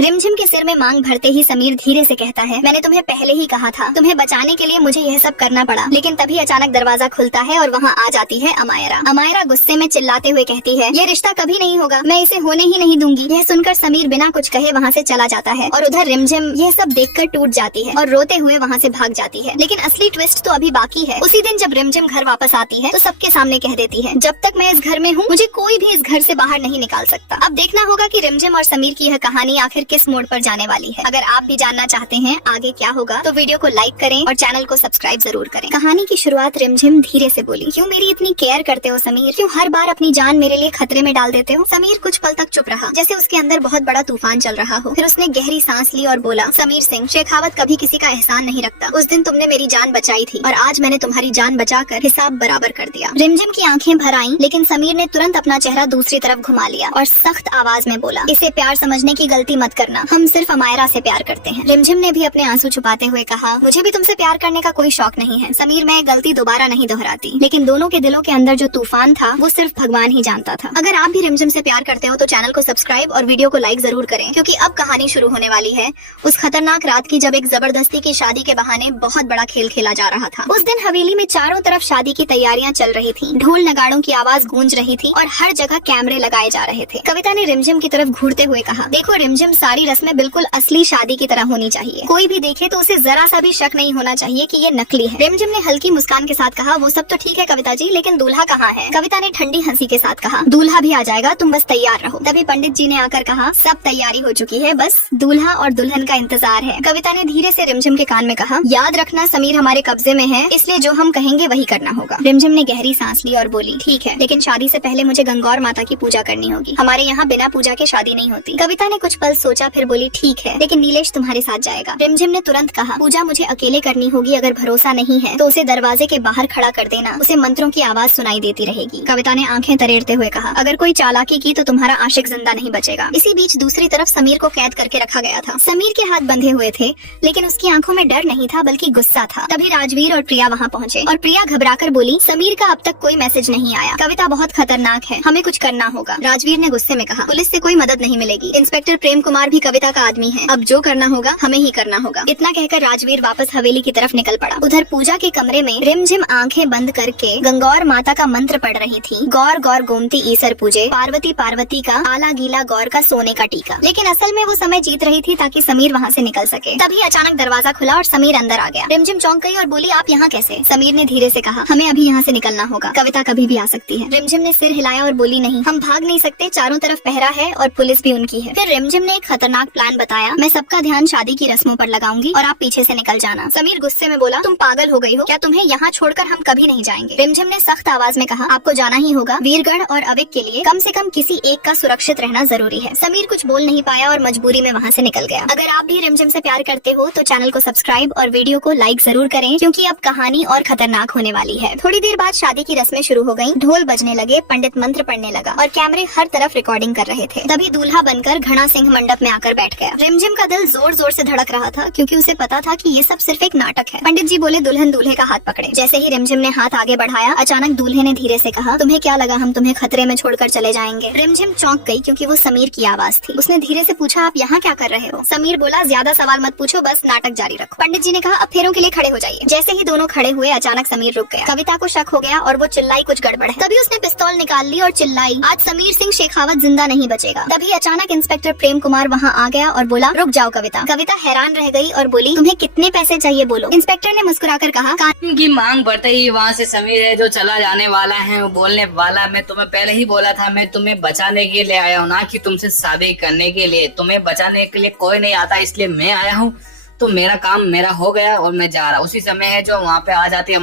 रिमझिम के सिर में मांग भरते ही समीर धीरे से कहता है, मैंने तुम्हें पहले ही कहा था, तुम्हें बचाने के लिए मुझे यह सब करना पड़ा। लेकिन तभी अचानक दरवाजा खुलता है और वहाँ आ जाती है अमायरा। अमायरा गुस्से में चिल्लाते हुए कहती है, ये रिश्ता कभी नहीं होगा, मैं इसे होने ही नहीं दूंगी। यह सुनकर समीर बिना कुछ कहे वहाँ से चला जाता है और उधर रिमझिम यह सब देखकर टूट जाती है और रोते हुए वहाँ से भाग जाती है। लेकिन असली ट्विस्ट तो अभी बाकी है। उसी दिन जब रिमझिम घर वापस आती है तो सबके सामने कह देती है, जब तक मैं इस घर में हूँ मुझे कोई भी इस घर से बाहर नहीं निकाल सकता। अब देखना होगा कि रिमझिम और समीर की यह कहानी आखिर किस मोड़ पर जाने वाली है। अगर आप भी जानना चाहते हैं आगे क्या होगा तो वीडियो को लाइक करें और चैनल को सब्सक्राइब जरूर करें। कहानी की शुरुआत रिमझिम धीरे से बोली, क्यों मेरी इतनी केयर करते हो समीर, क्यों हर बार अपनी जान मेरे लिए खतरे में डाल देते हो। समीर कुछ पल तक चुप रहा, जैसे उसके अंदर बहुत बड़ा तूफान चल रहा हो। फिर उसने गहरी सांस ली और बोला, समीर सिंह, शेखावत कभी किसी का एहसान नहीं रखता। उस दिन तुमने मेरी जान बचाई थी और आज मैंने तुम्हारी जान बचाकर हिसाब बराबर कर दिया। रिमझिम की आंखें भर आईं, लेकिन समीर ने तुरंत अपना चेहरा दूसरी तरफ घुमा लिया और सख्त आवाज में बोला, इसे प्यार समझने की गलती मत करना, हम सिर्फ अमायरा से प्यार करते हैं। रिमझिम ने भी अपने आंसू छुपाते हुए कहा, मुझे भी तुमसे प्यार करने का कोई शौक नहीं है समीर, मैं गलती दोबारा नहीं दोहराती। लेकिन दोनों के दिलों के अंदर जो तूफान था वो सिर्फ भगवान ही जानता था। अगर आप भी रिमझिम से प्यार करते हो तो चैनल को सब्सक्राइब और वीडियो को लाइक जरूर करें, क्योंकि अब कहानी शुरू होने वाली है उस खतरनाक रात की जब एक जबरदस्ती की शादी के बहाने बहुत बड़ा खेल खेला जा रहा था। उस दिन हवेली में चारों तरफ शादी की तैयारियां चल रही थी, ढोल नगाड़ों की आवाज गूंज रही थी और हर जगह कैमरे लगाए जा रहे थे। कविता ने रिमझिम की तरफ घूरते हुए कहा, देखो रिमझिम, सारी रस्में बिल्कुल असली शादी की तरह होनी चाहिए। कोई भी देखे तो उसे जरा सा भी शक नहीं होना चाहिए कि ये नकली है। रिमझिम ने हल्की मुस्कान के साथ कहा, वो सब तो ठीक है कविता जी, लेकिन दूल्हा कहाँ है। कविता ने ठंडी हंसी के साथ कहा, दूल्हा भी आ जाएगा, तुम बस तैयार रहो। तभी पंडित जी ने आकर कहा, सब तैयारी हो चुकी है, बस दूल्हा और दुल्हन का इंतजार है। कविता ने धीरे से रिमझिम के कान में कहा, याद रखना समीर हमारे कब्जे में है, इसलिए जो हम कहेंगे वही करना होगा। रिमझिम ने गहरी सांस ली और बोली, ठीक है, लेकिन शादी से पहले मुझे गंगौर माता की पूजा करनी होगी। हमारे यहाँ बिना पूजा के शादी नहीं होती। कविता ने कुछ पल सोचा, फिर बोली, ठीक है, लेकिन नीलेश तुम्हारे साथ जाएगा। रिमझिम ने तुरंत कहा, पूजा मुझे अकेले करनी होगी, अगर भरोसा नहीं है तो उसे दरवाजे के बाहर खड़ा कर देना, उसे मंत्रों की आवाज सुनाई देती रहेगी। कविता ने आंखें तरेरते हुए कहा, अगर कोई चालाकी की तो तुम्हारा आशिक जिंदा नहीं बचेगा। इसी बीच दूसरी तरफ समीर को कैद करके रखा गया था। समीर के हाथ बंधे हुए थे, लेकिन उसकी आंखों में डर नहीं था बल्कि गुस्सा था। तभी राजवीर और प्रिया वहाँ पहुँचे और प्रिया घबराकर बोली, समीर का अब तक कोई मैसेज नहीं आया, कविता बहुत खतरनाक है, हमें कुछ करना होगा। राजवीर ने गुस्से में कहा, पुलिस से कोई मदद नहीं मिलेगी, इंस्पेक्टर प्रेम कुमार भी कविता का आदमी है, अब जो करना होगा हमें ही करना होगा। इतना कहकर राजवीर वापस हवेली की तरफ निकल पड़ा। उधर पूजा के कमरे में रिमझिम आंखें बंद करके गंगौर माता का मंत्र पढ़ रही थी, गौर गौर गोमती ईसर पूजे, पार्वती पार्वती का आला गीला गौर का सोने का टीका। लेकिन असल में वो समय जीत रही थी ताकि समीर वहाँ से निकल सके। तभी अचानक दरवाजा खुला और समीर अंदर आ गया। रिमझिम चौंक गई और बोली, आप यहाँ कैसे। समीर ने धीरे से कहा, हमें अभी यहाँ से निकलना होगा, कविता कभी भी आ सकती है। रिमझिम ने सिर हिलाया और बोली, नहीं, हम भाग नहीं सकते, चारों तरफ पहरा है और पुलिस भी उनकी है। फिर रिमझिम ने एक खतरनाक प्लान बताया, मैं सबका ध्यान शादी की रस्मों पर लगाऊंगी और आप पीछे से निकल जाना। समीर गुस्से में बोला, तुम पागल हो गई हो क्या, तुम्हें यहाँ छोड़कर हम कभी नहीं जाएंगे। रिमझिम ने सख्त आवाज में कहा, आपको जाना ही होगा, वीरगढ़ और अविक के लिए कम से कम किसी एक का सुरक्षित रहना जरूरी है। समीर कुछ बोल नहीं पाया और मजबूरी में वहाँ से निकल गया। अगर आप भी रिमझिम से प्यार करते हो तो चैनल को सब्सक्राइब और वीडियो को लाइक जरूर करें, क्योंकि अब कहानी और खतरनाक होने वाली है। थोड़ी देर बाद शादी की रस्में शुरू हो गयी, ढोल बजने लगे, पंडित मंत्र पढ़ने लगा और कैमरे हर तरफ रिकॉर्डिंग कर रहे थे। तभी दूल्हा बनकर घना सिंह मंडप में आकर बैठ गया। रिमझिम का दिल जोर जोर से धड़क रहा था, क्योंकि उसे पता था कि ये सब सिर्फ एक नाटक है। पंडित जी बोले, दुल्हन दूल्हे का हाथ पकड़े। जैसे ही रिमझिम ने हाथ आगे बढ़ाया, अचानक दूल्हे ने धीरे से कहा, तुम्हें क्या लगा हम तुम्हें खतरे में छोड़कर चले जाएंगे। रिमझिम चौंक गई, क्योंकि वो समीर की आवाज थी। उसने धीरे से पूछा, आप यहाँ क्या कर रहे हो। समीर बोला, ज्यादा सवाल मत पूछो, बस नाटक जारी रखो। पंडित जी ने कहा, अब फेरों के लिए खड़े हो जाइए। जैसे ही दोनों खड़े हुए, अचानक समीर रुक गया। कविता को शक हो गया और वो चिल्लाई, कुछ गड़बड़ है। तभी उसने पिस्तौल निकाल ली और चिल्लाई, आज समीर सिंह शेखावत जिंदा नहीं बचेगा। तभी अचानक इंस्पेक्टर प्रेम कुमार वहाँ आ गया और बोला, रुक जाओ कविता। कविता हैरान रह गई और बोली, तुम्हें कितने पैसे चाहिए बोलो। इंस्पेक्टर ने मुस्कुराकर कहा, कानून की मांग बढ़ते ही वहाँ से समीर है जो चला जाने वाला है, वो बोलने वाला, मैं तुम्हें पहले ही बोला था, मैं तुम्हें बचाने के लिए आया हूँ, ना कि तुमसे शादी करने के लिए। तुम्हें बचाने के लिए कोई नहीं आता, इसलिए मैं आया हूँ, तो मेरा काम मेरा हो गया और मैं जा रहा। उसी समय है जो वहाँ पे आ जाती है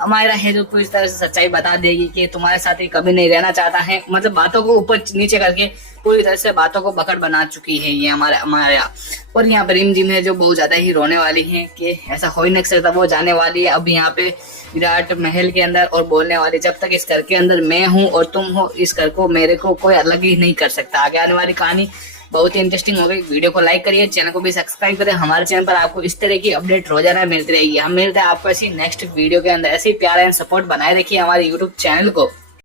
अमायरा है जो पूरी तरह से सच्चाई बता देगी कि तुम्हारे साथ ही कभी नहीं रहना चाहता है। मतलब बातों को ऊपर नीचे करके पूरी तरह से बातों को पकड़ बना चुकी है ये हमारे अमायरा। और यहाँ पर रिमझिम है जो बहुत ज्यादा ही रोने वाली है कि ऐसा हो ही नहीं सकता, वो जाने वाली है अब यहाँ पे विराट महल के अंदर और बोलने वाली, जब तक इस घर के अंदर मैं हूँ और तुम हो, इस घर को मेरे को कोई अलग ही नहीं कर सकता। आगे आने वाली कहानी बहुत ही इंटरेस्टिंग हो गई। वीडियो को लाइक करिए, चैनल को भी सब्सक्राइब करें। हमारे चैनल पर आपको इस तरह की अपडेट रोजाना मिलती रहेगी। हम मिलते हैं आपको ऐसी नेक्स्ट वीडियो के अंदर। ऐसे ही प्यार एंड सपोर्ट बनाए रखिए हमारे यूट्यूब चैनल को।